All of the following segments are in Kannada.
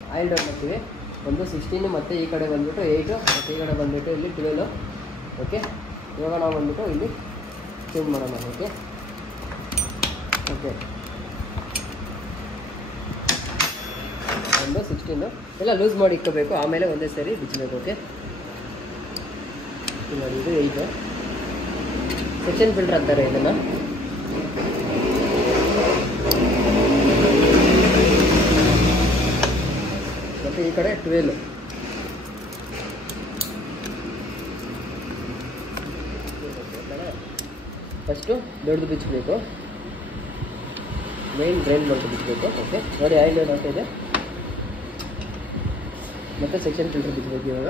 ಆಯಿಲ್ ಡೌನ್ ಮಾಡ್ತೀವಿ. ಒಂದು 16 ಮತ್ತು ಈ ಕಡೆ ಬಂದುಬಿಟ್ಟು 8 ಮತ್ತು ಈ ಕಡೆ ಬಂದುಬಿಟ್ಟು ಇಲ್ಲಿ 12. ಓಕೆ, ಇವಾಗ ನಾವು ಬಂದುಬಿಟ್ಟು ಇಲ್ಲಿ ಚೇಂಜ್ ಮಾಡೋಣ. ಓಕೆ ಓಕೆ, ಒಂದು 16 ಎಲ್ಲ ಲೂಸ್ ಮಾಡಿ ಇಟ್ಕೋಬೇಕು, ಆಮೇಲೆ ಒಂದೇ ಸರಿ ಬಿಚ್ಚಬೇಕು. ಓಕೆ, ನೋಡಿ ಇದು 8 ಸೆಕ್ಷನ್ ಫಿಲ್ಟರ್ ಅಂತಾರೆ ಇದನ್ನು. ಮತ್ತು ಈ ಕಡೆ 12. ಫಸ್ಟು ದೊಡ್ಡದು ಬಿಚ್ಚಬೇಕು, ಮೇನ್ ಡ್ರೈನ್ ಮಾಡ್ಕೊಂಡು ಬಿಚ್ಚಬೇಕು. ಓಕೆ, ನೋಡಿ ಆಯಿಲ್ ಏನು ಆಗ್ತಾಯಿದೆ ಮತ್ತು ಸೆಕ್ಷನ್ ಫಿಲ್ಟರ್ ಬಿಚ್ಚಬೇಕು. ಇವಾಗ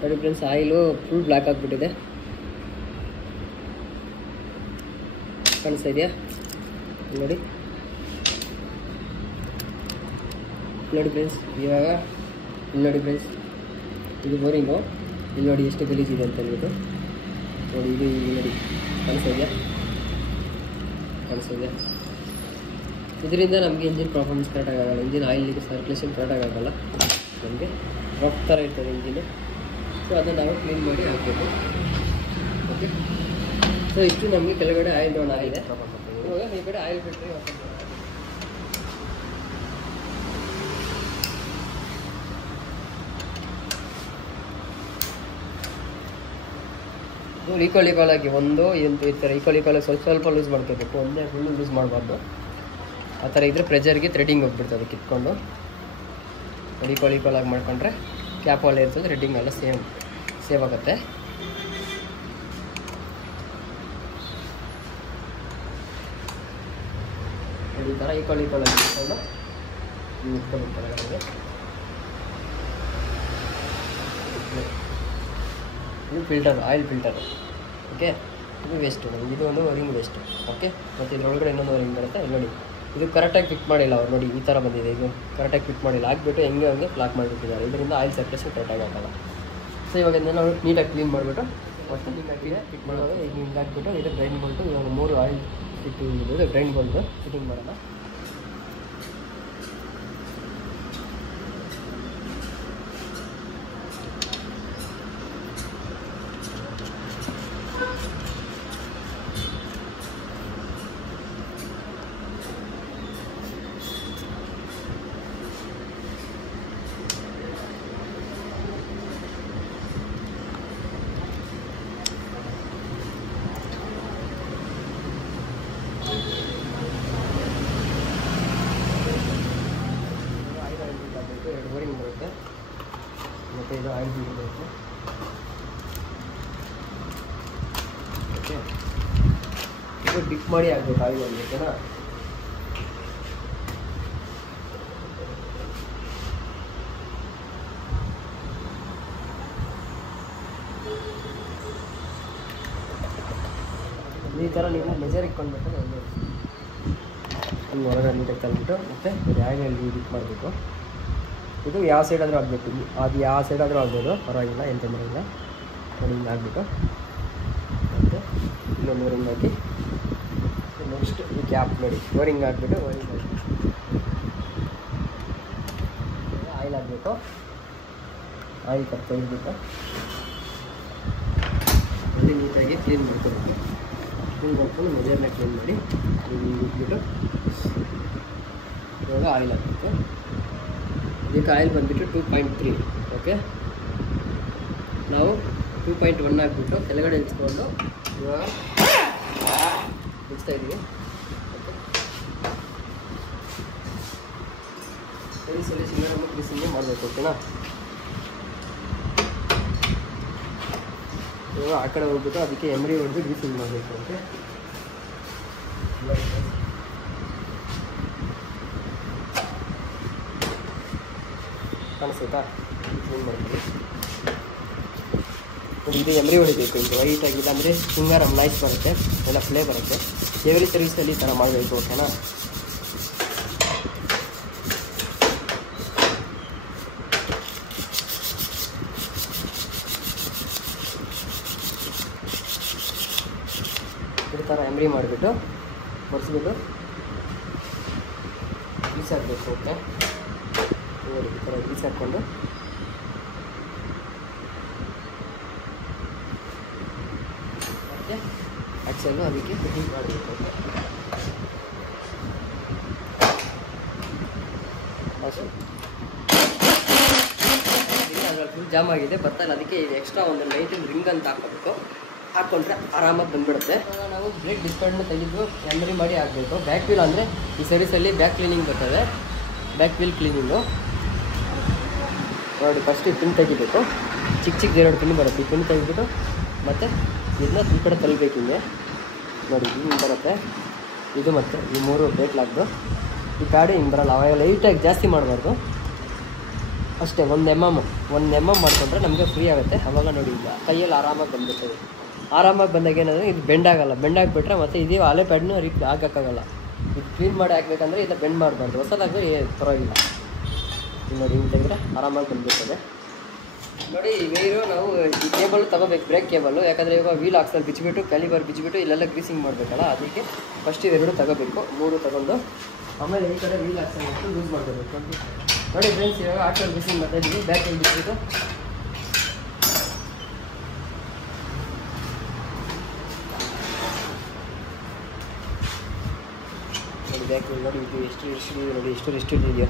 ನೋಡಿ ಫ್ರೆಂಡ್ಸ್, ಆಯಿಲು ಫುಲ್ ಬ್ಲ್ಯಾಕ್ ಆಗಿಬಿಟ್ಟಿದೆ, ಕಾಣಿಸ್ತಾ ಇದೆಯಾ? ನೋಡಿ ನೋಡಿ ಫ್ರೆಂಡ್ಸ್, ಇವಾಗ ಇಲ್ಲಿ ನೋಡಿ ಫ್ರೆಂಡ್ಸ್, ಇದು ಬೋರಿಂಗು. ಇಲ್ಲಿ ನೋಡಿ ಎಷ್ಟು ಗಲೀಜಿದೆ ಅಂತ ಹೇಳ್ಬಿಟ್ಟು. ನೋಡಿ ಇದು ನೋಡಿ ಕಾಣಿಸ್ತಾ ಇದೆಯಾ? ಕಾಣಿಸ್ತಾ ಇದೆಯಾ? ಇದರಿಂದ ನಮಗೆ ಇಂಜಿನ್ ಪರ್ಫಾರ್ಮೆನ್ಸ್ ಕರೆಕ್ಟಾಗಿ ಆಗೋಲ್ಲ, ಇಂಜಿನ್ ಆಯಿಲ್ ಸರ್ಕ್ಯುಲೇಷನ್ ಕರೆಕ್ಟಾಗಿ ಆಗೋಲ್ಲ, ನಮಗೆ ರಫ್ ಥರ ಇರ್ತದೆ ಇಂಜಿನು. ಸೊ ಅದನ್ನು ನಾವು ಕ್ಲೀನ್ ಮಾಡಿ ಹಾಕಬೇಕು. ಓಕೆ, ಸೊ ಇಷ್ಟು ನಮಗೆ ಕೆಳಗಡೆ ಆಯಿಲ್ ಡೌನ್ ಆಗಿದೆ. ಇವಾಗ ಈ ಕಡೆ ಆಯಿಲ್ ಫಿಲ್ಟ್ರಿಗೆ ಓಪನ್ ಮಾಡಿ. ಈಕ್ವಲ್ ಆಗಿ ಒಂದು ಎಂತ ಇರ್ತಾರೆ, ಈಕ್ವಲ್ ಸ್ವಲ್ಪ ಲೂಸ್ ಮಾಡ್ಕೋಬೇಕು, ಒಂದೇ ಫುಲ್ಲು ಲೂಸ್ ಮಾಡಬಾರ್ದು. ಆ ಥರ ಇದ್ದರೆ ಪ್ರೆಜರ್ಗೆ ಥ್ರೆಡಿಂಗ್ ಹೋಗ್ಬಿಡ್ತದೆ ಕಿತ್ಕೊಂಡು. ಈಕ್ವಲ್ ಆಗಿ ಮಾಡ್ಕೊಂಡ್ರೆ ಕ್ಯಾಪ್ ಒಳ್ಳೆ ಇರ್ತದೆ, ಥ್ರೆಡ್ಡಿಂಗ್ ಎಲ್ಲ ಸೇವ್ ಆಗುತ್ತೆ. ಈ ಥರ ಈಕ್ವಲ್ ಆಗಿ ಇಟ್ಕೊಂಡು ಇಟ್ಕೊಳ್ತಾರೆ ನಮಗೆ. ಇದು ಫಿಲ್ಟರ್, ಆಯಿಲ್ ಫಿಲ್ಟರ್. ಓಕೆ, ಇದು ವೇಸ್ಟು, ಇದು ಒಂದು ವರಿಂಗ್ ವೇಸ್ಟು. ಓಕೆ, ಮತ್ತು ಇದರೊಳಗಡೆ ಇನ್ನೊಂದು ವರಿಂಗ್ ಬರುತ್ತೆ. ನೋಡಿ ಇದು ಕರೆಕ್ಟಾಗಿ ಫಿಟ್ ಮಾಡಿಲ್ಲ ಅವ್ರು, ನೋಡಿ ಈ ಥರ ಬಂದಿದೆ, ಇದು ಕರೆಕ್ಟಾಗಿ ಫಿಟ್ ಮಾಡಿಲ್ಲ, ಹಾಕ್ಬಿಟ್ಟು ಹಂಗೆ ಬ್ಲಾಕ್ ಮಾಡಿಬಿಟ್ಟಿದ್ದಾರೆ. ಇದರಿಂದ ಆಯಿಲ್ ಸರ್ಕ್ಯುಲೇಷನ್ ಕರೆಕ್ಟಾಗಿ ಆಗಲ್ಲ. ಸೊ ಇವಾಗ ಇದನ್ನು ನಾವು ನೀಟಾಗಿ ಕ್ಲೀನ್ ಮಾಡಿಬಿಟ್ಟು ಮತ್ತು ನೀಟಾಗಿದೆ ಫಿಟ್ ಮಾಡುವಾಗ ಈಗ ಹಿಂಗೆ ಹಾಕ್ಬಿಟ್ಟು ಇದು ಗ್ರೈಂಡ್ ಬೋಲ್ಟು, ಇವಾಗ 3 oil fit grind Bolt fitting ಮಾಡೋಣ. ಬೋರಿಂಗ್ ಬರುತ್ತೆ ಮತ್ತು ಇದು ಆಯಿಲ್ ಫಿಲ್ಟರ್ ಬರುತ್ತೆ. ಓಕೆ, ಇದು ಡಿಪ್ ಮಾಡಿ ಹಾಕ್ಬೇಕು ಆಯಿಲ್ ಅಲ್ಲಿ, ಓಕೆನಾ? ಈ ಥರ ನೀವು ಮೆಜರ್ ಇಟ್ಕೊಂಡ್ಬೇಕಾದ್ರೆ ಒಳ್ಳೆ ಹಿಂಗೆ ಹೊರಗಡೆ ನೀಟಾಗಿ ತಂದುಬಿಟ್ಟು ಮತ್ತು ಆಯಿಲಲ್ಲಿ ಡಿಪ್ ಮಾಡಬೇಕು. ಇದು ಯಾವ ಸೈಡ್ ಆದರೂ ಆಗಬೇಕು, ಅದು ಯಾವ ಸೈಡ್ ಆದರೂ ಆಗ್ಬೋದು, ಪರವಾಗಿಲ್ಲ, ಏನು ತೊಂದರೆ ಇಲ್ಲ. ನೋಡಿ ಹಿಂಗೆ ಹಾಕ್ಬಿಟ್ಟು ಮತ್ತು ಇನ್ನೊಂದು ವರಿಂಗ್ ಹಾಕಿ ನೆಕ್ಸ್ಟ್ ಈ ಕ್ಯಾಪ್ ನೋಡಿ ವರಿಂಗ್ ಹಾಕ್ಬಿಟ್ಟು ಆಯಿಲ್ ಹಾಕಬೇಕು. ಆಯಿಲ್ ಕಪ್ ತೆಗೆದ್ಬಿಟ್ಟು ಅಲ್ಲಿ ನೀಟಾಗಿ ಕ್ಲೀನ್ ಮಾಡ್ಕೊಬೇಕು. ಕ್ಲೀನ್ ಮಾಡ್ಕೊಂಡು ಮೆಜರ್ನ ಕ್ಲೀನ್ ಮಾಡಿ ಇಟ್ಬಿಟ್ಟು ಇವಾಗ ಆಯಿಲ್ ಹಾಕಬೇಕು. ಇದಕ್ಕೆ ಆಯಿಲ್ ಬಂದುಬಿಟ್ಟು 2.3. ಓಕೆ, ನಾವು 2.1 ಹಾಕ್ಬಿಟ್ಟು ಕೆಳಗಡೆ ಇಳಿಸ್ಕೊಂಡು ಇವಾಗ ಬಿಡಿಸ್ತಾ ಇದ್ದೀವಿ. ಓಕೆ, ಸರಿ ನಮ್ಮ ಕ್ರೀಸಿಂಗೇ ಮಾಡಬೇಕು. ಓಕೆನಾ? ಇವಾಗ ಆ ಕಡೆ ಹೋಗ್ಬಿಟ್ಟು ಅದಕ್ಕೆ ಎಮ್ರಿ ಹೊಡೆದು ಗ್ರೀಸಿಂಗ್ ಮಾಡಬೇಕು. ಓಕೆ, ಕಾಣಿಸುತ್ತಾ? ಕ್ಲೀನ್ ಮಾಡ್ತೀವಿ. ಇದು ಎಮ್ರಿ ಹೊಡಿಬೇಕು, ಇದು ವೈಟ್ ಆಗಿಲ್ಲ ಅಂದರೆ ಸಿಂಗಾರಮ್ ನೈಸ್ ಬರುತ್ತೆ, ಎಲ್ಲ ಫ್ಲೇ ಬರುತ್ತೆ. ಎವ್ರಿ ಸರ್ವಿಸಲ್ಲಿ ಈ ಥರ ಮಾಡಬೇಕು. ಓಕೆನಾ? ಥರ ಎಮ್ರಿ ಮಾಡಿಬಿಟ್ಟು ಒರೆಸ್ಬಿಟ್ಟು ಗ್ರೀಸ್ ಹಾಕಬೇಕು. ಓಕೆ, ನೋಡಿ ಈ ಥರ ಗ್ರೀಸ್ ಹಾಕ್ಕೊಂಡು ಮತ್ತು ಆಕ್ಸಲ್ಲು ಅದಕ್ಕೆ ಫಿಟ್ಟಿಂಗ್ ಮಾಡಬೇಕು. ಅದರಲ್ಲಿ ಫುಲ್ ಜಾಮ್ ಆಗಿದೆ, ಬರ್ತಾಯಿಲ್ಲ. ಅದಕ್ಕೆ ಇದು ಎಕ್ಸ್ಟ್ರಾ ಒಂದು 19 ರಿಂಗ್ ಅಂತ ಹಾಕೋಬೇಕು. ಹಾಕ್ಕೊಂಡ್ರೆ ಆರಾಮಾಗಿ ಬಂದುಬಿಡುತ್ತೆ. ನಾವು ಬ್ರೇಕ್ ಡಿಸ್ಪ್ಲೇನ ತೆಗೆದು ಎಮ್ರಿ ಮಾಡಿ ಹಾಕಬೇಕು. ಬ್ಯಾಕ್ ವೀಲ್ ಅಂದರೆ ಈ ಸರ್ವಿಸಲ್ಲಿ ಬ್ಯಾಕ್ ಕ್ಲೀನಿಂಗ್ ಬರ್ತದೆ, ಬ್ಯಾಕ್ ವೀಲ್ ಕ್ಲೀನಿಂಗು. ನೋಡಿ ಫಸ್ಟ್ ಪಿನ್ ತೆಗಿಬೇಕು, ಚಿಕ್ಕ 2 ಪಿನ್ ಬರುತ್ತೆ. ಈ ಪಿನ್ ತೆಗಿಬಿಟ್ಟು ಮತ್ತು ಇದನ್ನ ಈ ಕಡೆ ತಲಬೇಕು. ಹಿಂಗೆ ನೋಡಿ ಹಿಂಗೆ ಬರುತ್ತೆ ಇದು, ಮತ್ತು ಈ 3 ಬ್ರೇಕ್ ಲಾಕ್ದು. ಈ ಗಾಡಿ ಹಿಂಗೆ ಬರೋಲ್ಲ, ಅವಾಗ ಲೈಟಾಗಿ ಜಾಸ್ತಿ ಮಾಡಬಾರ್ದು, ಅಷ್ಟೇ 1 mm ಮಾಡಿಕೊಂಡ್ರೆ ನಮಗೆ ಫ್ರೀ ಆಗುತ್ತೆ. ಅವಾಗ ನೋಡಿ ಇಲ್ಲ ಕೈಯಲ್ಲಿ ಆರಾಮಾಗಿ ಬಂದ್ಬಿಡ್ತದೆ. ಆರಾಮಾಗಿ ಬಂದಾಗ ಏನಂದರೆ ಇದು ಬೆಂಡ್ ಆಗೋಲ್ಲ. ಬೆಂಡ್ ಆಗಿಬಿಟ್ರೆ ಮತ್ತು ಇದು ಹಳೆ ಪ್ಯಾಡ್ನ ಹಾಕೋಕ್ಕಾಗಲ್ಲ. ಇದು ಕ್ಲೀನ್ ಮಾಡಿ ಹಾಕ್ಬೇಕಂದ್ರೆ ಇದನ್ನ ಬೆಂಡ್ ಮಾಡಬಾರ್ದು, ಹೊಸದಾಗಿ ಪರವಾಗಿಲ್ಲ. ನೋಡಿ ಹಿಂಗೆ ತೆಗೆದ್ರೆ ಆರಾಮಾಗಿ ಬಂದ್ಬಿಡ್ತದೆ. ನೋಡಿ ಈ ವೈರು ನಾವು ಈ ಕೇಬಲ್ ತೊಗೋಬೇಕು, ಬ್ರೇಕ್ ಕೇಬಲ್ಲು. ಯಾಕಂದರೆ ಇವಾಗ ವೀಲ್ ಆಕ್ಸಲ್ ಬಿಚ್ಚಿಬಿಟ್ಟು ಕ್ಯಾಲಿಬರ್ ಬಿಚ್ಚಿಬಿಟ್ಟು ಇಲ್ಲೆಲ್ಲ ಗ್ರೀಸಿಂಗ್ ಮಾಡಬೇಕಲ್ಲ, ಅದಕ್ಕೆ ಫಸ್ಟ್ ಇವೆರಡು ತಗೋಬೇಕು. 3 ತಗೊಂಡು ಆಮೇಲೆ ಈ ಕಡೆ ವೀಲ್ ಆಕ್ಸಲ್ ಬಿಟ್ಟು ಲೂಸ್ ಮಾಡ್ಕೋಬೇಕು. ನೋಡಿ ಫ್ರೆಂಡ್ಸ್, ಇವಾಗ ಆಕ್ಸಲ್ ಗ್ರೀಸಿಂಗ್ ಮಾಡ್ತಾಯಿದ್ದೀವಿ. ಬ್ಯಾಕಲ್ಲಿ ಬಿಟ್ಬಿಟ್ಟು ನೋಡಿ ಬ್ಯಾಕ್ ನೋಡಿ ಇದು ಎಷ್ಟು ನೋಡಿ ಎಷ್ಟು ಇದೆಯೋ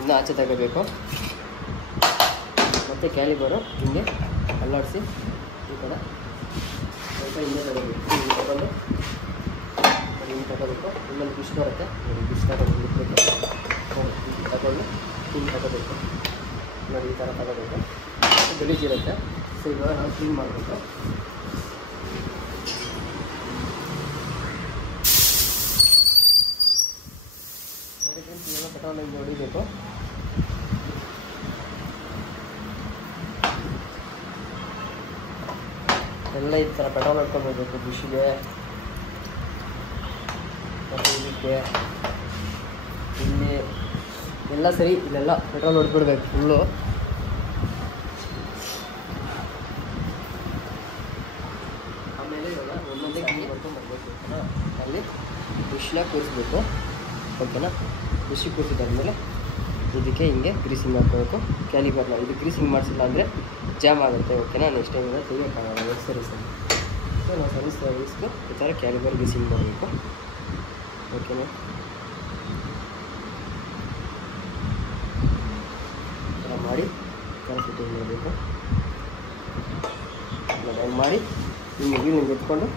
ಇನ್ನೂ ಆಚೆ ತಗೋಬೇಕು. ಮತ್ತು ಕ್ಯಾಲಿಬರು ಹಿಂಗೆ ಅಲ್ಲಾಡಿಸಿ ಈ ಕಡೆ ಸ್ವಲ್ಪ ಹಿಂದೆ ತಗೋಬೇಕು. ಹಿಂಗೆ ತಗೊಂಡು ಹಿಂಗೆ ತಗೋಬೇಕು. ಇನ್ನೊಂದು ಬಿಸ್ ಬರುತ್ತೆ ನೋಡಿ, ಬಿಸ್ ತಗೊಂಡು ಬಿಟ್ಬಿಟ್ಟು ತಗೊಂಡು ಹಿಂಗೆ ತಗೋಬೇಕು. ನೋಡಿ ಈ ಥರ ತಗೋಬೇಕು, ಗಲೀಜಿರುತ್ತೆ. ಸೊ ಇವಾಗ ನಾವು ಕ್ಲೀನ್ ಮಾಡಬೇಕು. ನೋಡಿ ಫ್ರೆಂಡ್ಸ್, ಇವಾಗ ಪೆಟ್ರೋಲ್ ಹೊಡಿಬೇಕು. ಎಲ್ಲ ಈ ಥರ ಪೆಟ್ರೋಲ್ ಹೊಡ್ಕೊಬೇಕು ಬುಷ್ಗೆ ಮತ್ತು ಇದಕ್ಕೆ ಇಲ್ಲಿ ಎಲ್ಲ ಸರಿ. ಇಲ್ಲೆಲ್ಲ ಪೆಟ್ರೋಲ್ ಹೊಡ್ಬಿಡ್ಬೇಕು ಫುಲ್ಲು. ಆಮೇಲೆ ಇವಾಗ ಒಂದೊಂದೇ ಕ್ಲೀನ್ ಮಾಡ್ಕೊಂಡ್ಬರ್ಬೇಕು. ಓಕೆನಾ, ಅಲ್ಲಿ ಬುಷ್ನ ಕೂರಿಸ್ಬೇಕು. ಓಕೆನಾ, ಬುಷ್ಗೆ ಕೂರಿಸಿದಾದ್ಮೇಲೆ ಇದಕ್ಕೆ ಹಿಂಗೆ ಗ್ರೀಸಿಂಗ್ ಮಾಡ್ಕೋಬೇಕು. ಕ್ಯಾಲಿಬರ್ನ ಇದು ಗ್ರೀಸಿಂಗ್ ಮಾಡಿಸಿಲ್ಲ ಅಂದರೆ ಜಾಮ್ ಆಗುತ್ತೆ. ಓಕೆನಾ, ನೆಕ್ಸ್ಟ್ ಟೈಮಿಂದ ತೆಗಿಯೋಕ್ಕಾಗಲ್ಲ ನೆಕ್ಸ್ಟ್ ಸರ್ವಿಸಲ್ಲಿ. ಸೊ ನಾವು ಸರ್ವಿಸ್ಗೂ ಈ ಥರ ಕ್ಯಾಲಿಬರ್ ಗ್ರೀಸಿಂಗ್ ಮಾಡಬೇಕು. ಓಕೆನಾ, ಈ ಥರ ಮಾಡಿ ಫಿಟ್ಟಿಂಗ್ ಮಾಡಬೇಕು. ಹಂಗೆ ಮಾಡಿ ಹಿಂಗೆ ಹಿಂಗೆ ಎತ್ಕೊಂಡು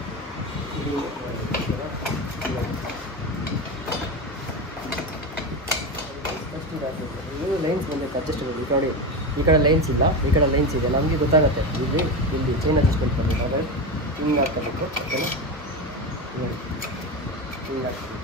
ಇದು ಲೈನ್ಸ್ ಬಂದೈತೆ ಅಡ್ಜಸ್ಟಬಲ್. ಈ ಕಡೆ ಲೈನ್ಸ್ ಇಲ್ಲ, ಈ ಕಡೆ ಲೈನ್ಸ್ ಇದೆ. ನಮಗೆ ಗೊತ್ತಾಗುತ್ತೆ ಇಲ್ಲಿ ಚೈನ್ ಅಡ್ಜಸ್ಟ್ಮೆಂಟ್ ಬಂದಿದೆ. ಹಾಗಾಗಿ ಹಿಂಗೆ ಹಾಕಬೇಕು. ಓಕೆನಾ, ಹಿಂಗೆ ಹಾಕಬೇಕು.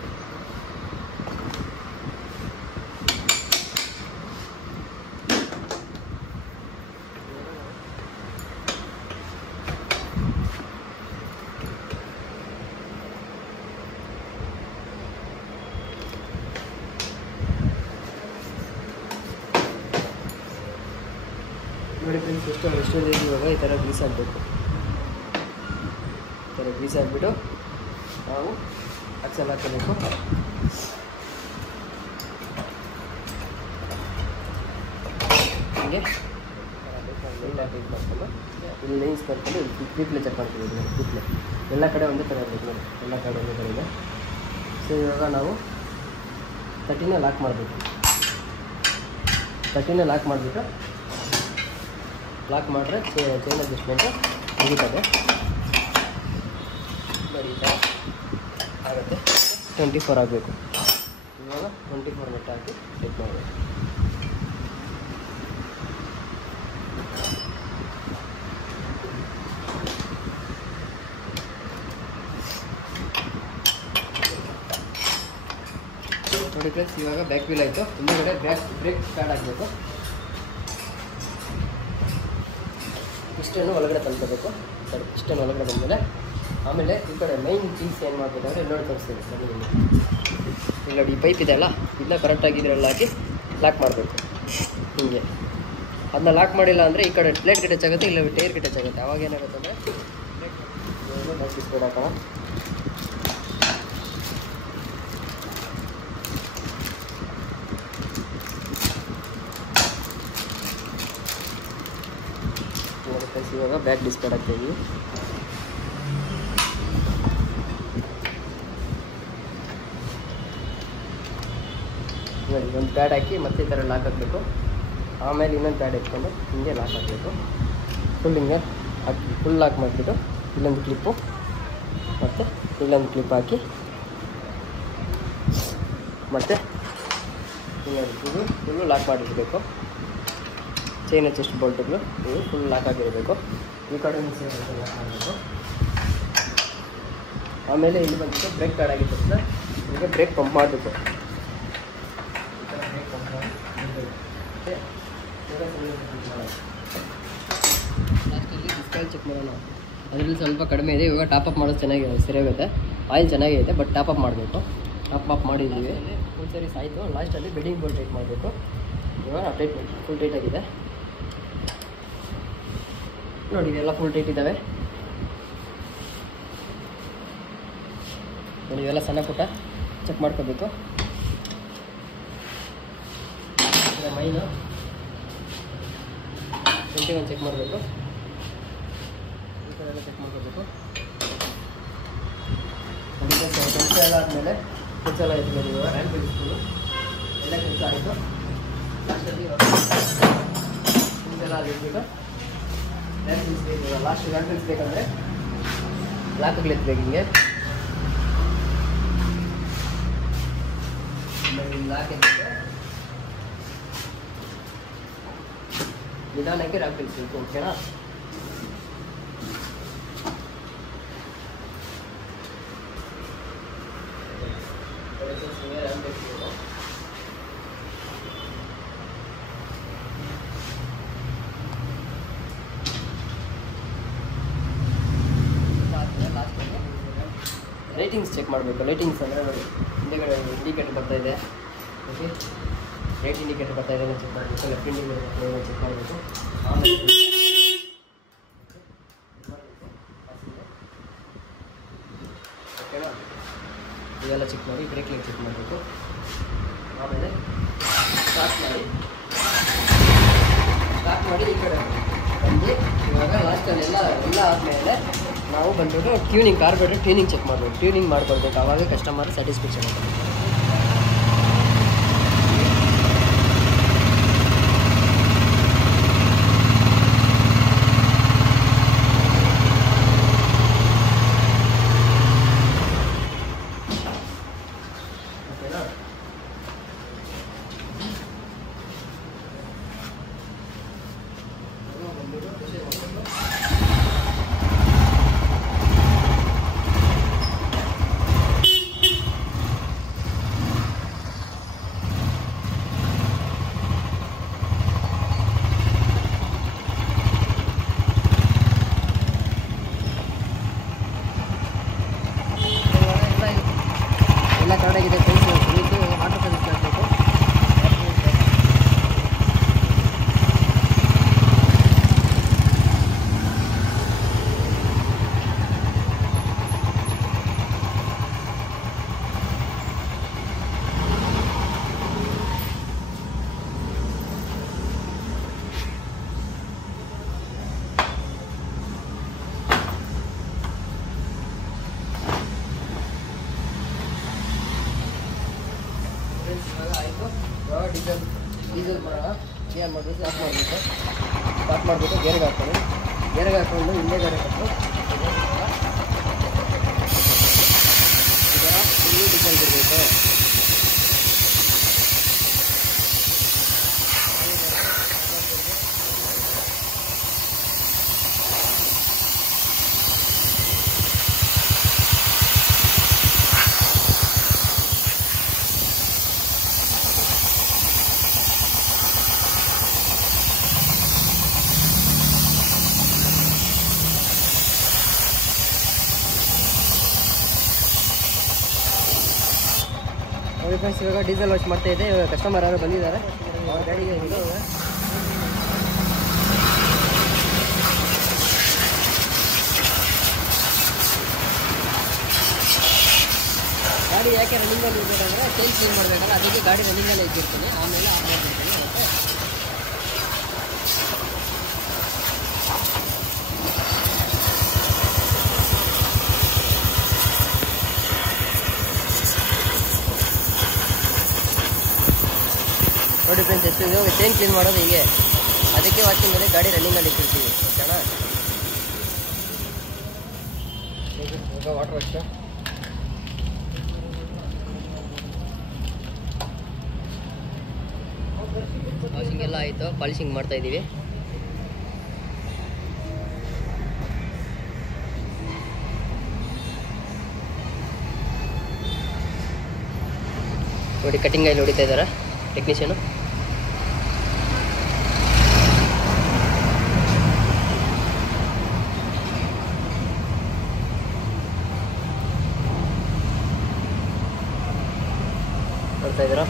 ನೋಡಿ ಫ್ರೆಂಡ್ಸ್, ಎಷ್ಟು ಇವಾಗ ಈ ಥರ ಗ್ರೀಸ್ ಹಾಕಬೇಕು. ಈ ಥರ ಗ್ರೀಸ್ ಹಾಕ್ಬಿಟ್ಟು ನಾವು ಆಕ್ಸಲ್ ಹಾಕಬೇಕು. ಹಿಂಗೆ ಲೈಟ್ ಮಾಡ್ಕೊಂಡು ಇಲ್ಲಿ ಲೈನ್ಸ್ ಮಾಡ್ಕೊಂಡು ಇಲ್ಲಿ ಕ್ಲಿಪ್ಲೆ ಚೆಕ್ ಮಾಡ್ತೀವಿ. ಕ್ಲಿಪ್ಲೆ ಎಲ್ಲ ಕಡೆ ಒಂದೇ ಥರ ಇರಬೇಕು ನೋಡಿ, ಎಲ್ಲ ಕಡೆ ಒಂದೇ ಥರ ಇದೆ. ಸೊ ಇವಾಗ ನಾವು 30ನ ಲಾಕ್ ಮಾಡಬೇಕು. 30ನ ಲಾಕ್ ಮಾಡಿಬಿಟ್ಟು ಲಾಕ್ ಮಾಡಿದ್ರೆ ಚೈನ್ ಅಡ್ಜಸ್ಟ್ಮೆಂಟು ಮುಗಿತದೆ. ನೋಡಿ ಆಗುತ್ತೆ. 24 ಆಗಬೇಕು. ಇವಾಗ 24 ನೆಟ್ ಹಾಕಿ ಚೆಕ್ ಮಾಡಬೇಕು. ನೋಡಿ ಫ್ರೆಂಡ್ಸ್, ಇವಾಗ ಬ್ಯಾಕ್ ವೀಲ್ ಆಯಿತು. ಹಿಂದುಗಡೆ ಬ್ರೇಕ್ ಪ್ಯಾಡ್ ಹಾಕಬೇಕು. ಇಷ್ಟನ್ನು ಒಳಗಡೆ ತಂದ್ಕೋಬೇಕು. ಸರಿ, ಇಷ್ಟನ್ನು ಒಳಗಡೆ ಬಂದಮೇಲೆ ಆಮೇಲೆ ಈ ಕಡೆ ಮೈನ್ ಪೀಸ್ ಏನು ಮಾಡಬೇಕಂದ್ರೆ ನೋಡಿ ತೋರಿಸ್ತೀನಿ. ಇಲ್ಲಿ ನೋಡಿ ಈ ಪೈಪ್ ಇದೆ ಅಲ್ಲ, ಇದನ್ನ ಕರೆಕ್ಟಾಗಿ ಇದರಲ್ಲಿ ಹಾಕಿ ಲಾಕ್ ಮಾಡಬೇಕು. ಹೀಗೆ ಅದನ್ನ ಲಾಕ್ ಮಾಡಿಲ್ಲ ಅಂದರೆ ಈ ಕಡೆ ಪ್ಲೇಟ್ಗೆ ಟಚ್ ಆಗುತ್ತೆ, ಇಲ್ಲ ಟೈರ್ಗೆ ಟಚ್ ಆಗುತ್ತೆ. ಅವಾಗ ಏನಾಗುತ್ತೆ ಅಂದರೆ ಬ್ಯಾಕ್ ಡಿಸ್ಪ್ಲೇ ಹಾಕೋಣ. ಇವಾಗ ಬ್ಯಾಕ್ ಡಿಸ್ಪ್ಲೇ ಹಾಕ್ತಾ ಇದ್ದೀವಿ. ನೋಡಿ ಒಂದು ಪ್ಯಾಡ್ ಹಾಕಿ ಮತ್ತೆ ಈ ಥರ ಲಾಕ್ ಹಾಕಬೇಕು. ಆಮೇಲೆ ಇನ್ನೊಂದು ಪ್ಯಾಡ್ ಇಟ್ಕೊಂಡು ಹಿಂಗೆ ಲಾಕ್ ಹಾಕಬೇಕು. ಫುಲ್ ಹಿಂಗೆ ಹಾಕಿ ಫುಲ್ ಲಾಕ್ ಮಾಡಿಬಿಟ್ಟು ಇಲ್ಲೊಂದು ಕ್ಲಿಪ್ಪು ಮತ್ತು ಇಲ್ಲೊಂದು ಕ್ಲಿಪ್ ಹಾಕಿ ಮತ್ತು ಇದು ಫುಲ್ಲು ಲಾಕ್ ಮಾಡಿರಬೇಕು. ಚೈನ್ ಅಡ್ಜಸ್ಟ್ ಬೋಲ್ಟ್ಗಳು ಇವು ಫುಲ್ ಲಾಕ್ ಆಗಿರಬೇಕು. ಈ ಕಡೆ ಸೇಮ್ ಲಾಕ್ ಮಾಡಬೇಕು. ಆಮೇಲೆ ಇಲ್ಲಿ ಬಂದುಬಿಟ್ಟು ಬ್ರೇಕ್ ಪ್ಯಾಡ್ ಆಗಿದ್ದ ತಕ್ಷಣ ಈಗ ಬ್ರೇಕ್ ಪಂಪ್ ಮಾಡಬೇಕು. ಲಾಸ್ಟಲ್ಲಿ ಡಿಸ್ಕಲ್ ಚೆಕ್ ಮಾಡೋಣ. ಅದರಲ್ಲಿ ಸ್ವಲ್ಪ ಕಡಿಮೆ ಇದೆ. ಇವಾಗ ಟಾಪಪ್ ಮಾಡೋದು ಚೆನ್ನಾಗಿ ಸರಿಯಾಗುತ್ತೆ. ಆಯಿಲ್ ಚೆನ್ನಾಗಿದೆ, ಬಟ್ ಟಾಪಪ್ ಮಾಡಬೇಕು. ಟಾಪಪ್ ಮಾಡಿದ್ದೀವಿ, ಫುಲ್ ಸರೀಸ್ ಆಯಿತು. ಲಾಸ್ಟಲ್ಲಿ ಬೆಡ್ಡಿಂಗ್ ಬೋಲ್ಟ್ ಟೈಟ್ ಮಾಡಬೇಕು. ಇವಾಗ ಟೈಟ್ ಫುಲ್ ಟೈಟ್ ಆಗಿದೆ ನೋಡಿ. ಇದೆಲ್ಲ ಫುಲ್ ಟೈಟ್ ಇದ್ದಾವೆ ನೋಡಿ. ಇವೆಲ್ಲ ಸಣ್ಣ ಪುಟ್ಟ ಚೆಕ್ ಮಾಡ್ಕೋಬೇಕು. ಮೈನು 21 ಚೆಕ್ ಮಾಡಬೇಕು. ಈ ಥರ ಎಲ್ಲ ಚೆಕ್ ಮಾಡ್ಕೋಬೇಕು. ಅದಕ್ಕೆ ಕೆಲಸ ಎಲ್ಲ ಆದಮೇಲೆ ಕೆಲಸ ಎಲ್ಲ ಆಯಿತು ನೋಡಿ. ಇವಾಗ ರ್ಯಾಂಪ್ ಇಳಿಸ್ಬೋದು. ಎಲ್ಲ ಕೆಲಸ ಆಯಿತು. ಲಾಸ್ಟಲ್ಲಿ ಹಿಂಗೆಲ್ಲ ಇಟ್ಬಿಟ್ಟು ರ್ಯಾಂಪ್ ಇಳಿಸ್ಬೇಕು. ಲಾಸ್ಟ್ ರ್ಯಾಂಪ್ ಇಳಿಸ್ಬೇಕಂದ್ರೆ ಲಾಕ್ಗಳು ಎತ್ತಬೇಕು ಹಿಂಗೆ. ಲಾಕ್ ಎತ್ತಿದ್ರೆ ನಿಧಾನಕ್ಕೆ ರ್ಯಾಂಪ್ ಇಳಿಸ್ಬೇಕು. ಓಕೆನಾ? ರ್ಯಾಂಪ್ ಇಳಿಸ್ಬೇಕು. ಲೈಟಿಂಗ್ಸ್ ಚೆಕ್ ಮಾಡಬೇಕು. ಲೈಟಿಂಗ್ಸ್ ಅಂದರೆ ನೋಡಿ, ಹಿಂದೆಗಡೆ ಇಂಡಿಕೇಟರ್ ಬರ್ತಾ ಇದೆ. ಓಕೆ, ರೈಟ್ ಇಂಡಿಕೇಟರ್ ಬರ್ತಾ ಇದೆ ಚೆಕ್ ಮಾಡಬೇಕು. ಲೆಫ್ಟ್ ಇಂಡಿಕೇಟರ್ ಬರ್ತಾ ಇದೆ ಚೆಕ್ ಮಾಡಬೇಕು. ಓಕೆನಾ? ಇವೆಲ್ಲ ಚೆಕ್ ಮಾಡಿ ಬ್ರೇಕ್ ಲೈಟ್ ಚೆಕ್ ಮಾಡಬೇಕು. ಆಮೇಲೆ ಸ್ಟಾರ್ಟ್ ಮಾಡಿ ಈ ಕಡೆ ಬಂದು ಇವಾಗ ಲಾಸ್ಟಲ್ಲಿ ಎಲ್ಲ ಆದಮೇಲೆ ನಾವು ಬಂದ್ಬಿಟ್ಟು ಟ್ಯೂನಿಂಗ್ ಕಾರ್ಬೋರೇಟರ್ ಟ್ಯೂನಿಂಗ್ ಚೆಕ್ ಮಾಡಬೇಕು. ಟ್ಯೂನಿಂಗ್ ಮಾಡ್ಕೊಳ್ಬೇಕು. ಆವಾಗ ಕಸ್ಟಮರ್ ಸ್ಯಾಟಿಸ್ಫ್ಯಾಕ್ಷನ್ ಆಗುತ್ತೆ. ಓಕೆನಾ? ಎಲ್ಲ ಕರೆಕ್ಟಾಗಿದೆ. ಫ್ರೆಂಡ್ಸ್ ಇದು ವಾಟರ್ ಸರ್ವಿಸ್ ಮಾಡಬೇಕು. ಇವಾಗ ಆಯಿತು. ಇವಾಗ ಡೀಸೆಲ್ ಮಾಡೋಣ. ಗೇರ್ ಮಾಡಬೇಕು, ಆಫ್ ಮಾಡಬೇಕು. ಸ್ಟಾರ್ಟ್ ಮಾಡಬೇಕು. ಗೇರ್ಗೆ ಹಾಕ್ಕೊಂಡು ಹಿಂದೆ ಗಾಡಿ ಕೊಟ್ಟು ಈಗ ಫುಲ್ಲು ಡೀಸೆಲ್ ಬಿಡಬೇಕು. ನೋಡಿ ಫ್ರೆಂಡ್ಸ್, ಇವಾಗ ಡೀಸೆಲ್ ವಾಶ್ ಮಾಡ್ತಾ ಇದೆ. ಇವಾಗ ಕಸ್ಟಮರ್ ಯಾರು ಬಂದಿದ್ದಾರೆ. ಅವ್ರ ಗಾಡಿಗೆ ಇದು ಯಾಕೆ ರನ್ನಿಂಗಲ್ಲಿ ಇರಬೇಕಂದ್ರೆ ಚೈನ್ ಕ್ಲೀನ್ ಮಾಡಬೇಕಲ್ಲ, ಅದಕ್ಕೆ ಗಾಡಿ ರನ್ನಿಂಗಲ್ಲೇ ಇಟ್ಟಿರ್ತೀನಿ, ಆಮೇಲೆ ಆಫ್ ಮಾಡಿರ್ತೀನಿ. ಮತ್ತು ನೋಡಿ ಫ್ರೆಂಡ್ಸ್, ಎಷ್ಟು ಇವಾಗ ಚೈನ್ ಕ್ಲೀನ್ ಮಾಡೋದು ಹೀಗೆ, ಅದಕ್ಕೆ ವಾಚಿಂಗ್ ಮೇಲೆ ಗಾಡಿ ರನ್ನಿಂಗಲ್ಲಿ ಇಟ್ಟಿರ್ತೀವಿ. ಓಕೆನಾ? ಈಗ ವಾಟರ್ ವಾಶ್ ವಾಷಿಂಗ್ ಎಲ್ಲ ಆಯಿತು, ಪಾಲಿಶಿಂಗ್ ಮಾಡ್ತಾ ಇದ್ದೀವಿ. ನೋಡಿ ಕಟಿಂಗ್ ಆಯಿಲ್ ಹೊಡಿತಾ ಇದ್ದಾರೆ ಟೆಕ್ನಿಷಿಯನು. ನೋಡ್ತಾ ಇದ್ದೀರಾ,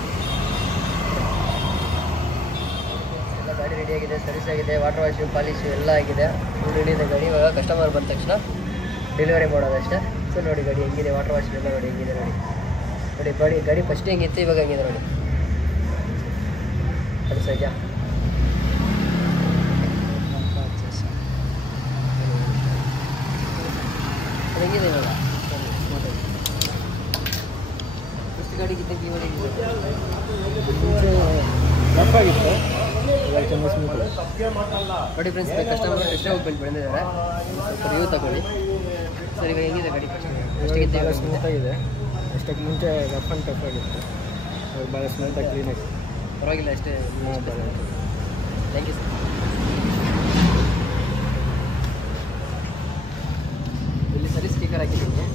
ಎಲ್ಲ ಗಾಡಿ ರೆಡಿಯಾಗಿದೆ, ಸರ್ವಿಸ್ ಆಗಿದೆ, ವಾಟರ್ ವಾಶು ಪಾಲಿಶು ಎಲ್ಲ ಆಗಿದೆ, ಫುಲ್ ರೆಡಿ ಇದೆ ಗಾಡಿ. ಇವಾಗ ಕಸ್ಟಮರ್ ಬಂದ ತಕ್ಷಣ ಡೆಲಿವರಿ ಮಾಡೋದಷ್ಟೇ. ಸೊ ನೋಡಿ ಗಾಡಿ ಹೆಂಗಿದೆ, ವಾಟರ್ ವಾಶ್ ಎಲ್ಲ ನೋಡಿ ಹೆಂಗಿದೆ ನೋಡಿ. ನೋಡಿ ಗಾಡಿ ಫಸ್ಟ್ ಹೆಂಗಿತ್ತು, ಇವಾಗ ಹೆಂಗಿದೆ ನೋಡಿ. ಅದು ಸರಿಯಾ? ಅದು ಹೆಂಗಿದೆ ಇವಾಗ ಎಷ್ಟು ಗಾಡಿ ಗಿದ್ದಂಗೆ ಇವಾಗ ಹೆಂಗಿದೆ? ತಪ್ಪಾಗಿತ್ತು ನೋಡಿ ಫ್ರೆಂಡ್ಸ್, ಕಸ್ಟಮರ್ ಎಷ್ಟೇ ಹೋಗಿ ಬಂದಿದ್ದಾರೆ, ಸ್ವಲ್ಪ ರಿವ್ಯೂ ತಗೊಳ್ಳಿ. ಸರ್ ಇವಾಗ ಹೆಂಗಿದೆ ಗಾಡಿ? ಎಷ್ಟಿಗಿತ್ತು? ಸ್ಮೂತಾಗಿದೆ. ಅಷ್ಟಕ್ಕೆ ಮುಂಚೆ ರಫ್ ಆ್ಯಂಡ್ ಟಫ್ ಆಗಿತ್ತು, ಭಾಳ ಸ್ಮೂತಾಗಿ ಕ್ಲೀನಾಗಿ. ಪರವಾಗಿಲ್ಲ ಅಷ್ಟೇ. Thank you sir. ಇಲ್ಲಿ ಸರ್ವಿಸ್ ಸ್ಟಿಕ್ಕರ್ ಹಾಕಿದ್ದೀನಿ.